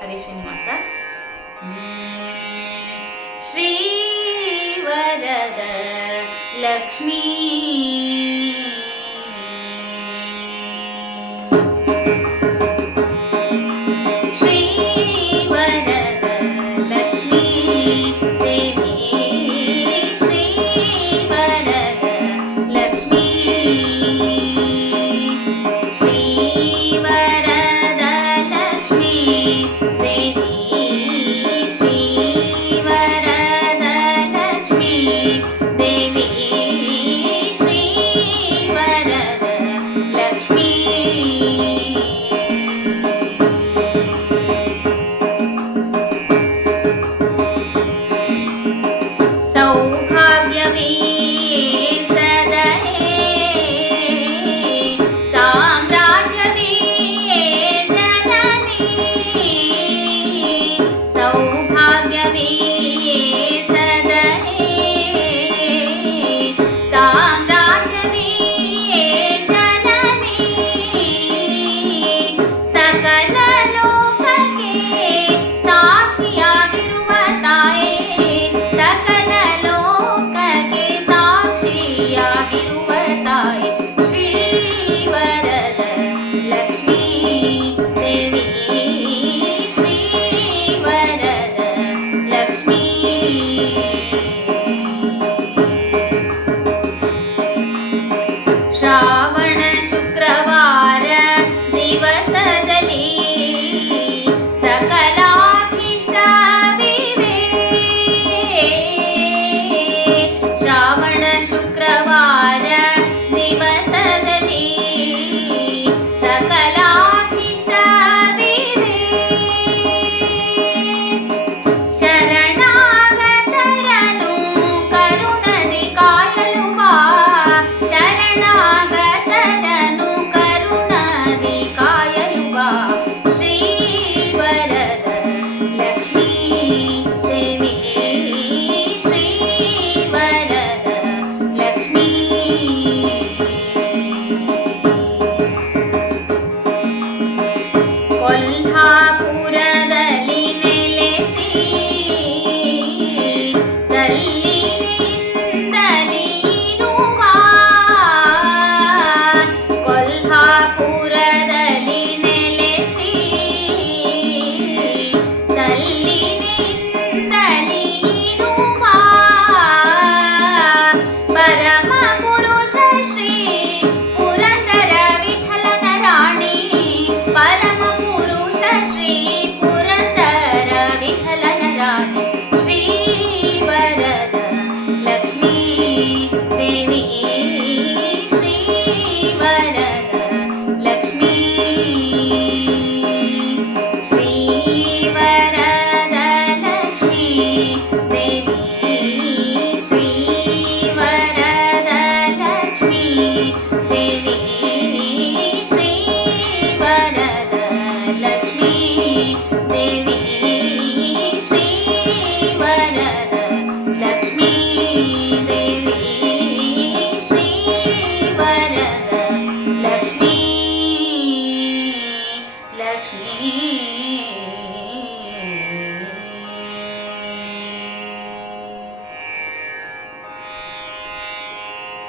Hari Srinivasa ಶ್ರೀವರದ Lakshmi Yeah, me. vas 让你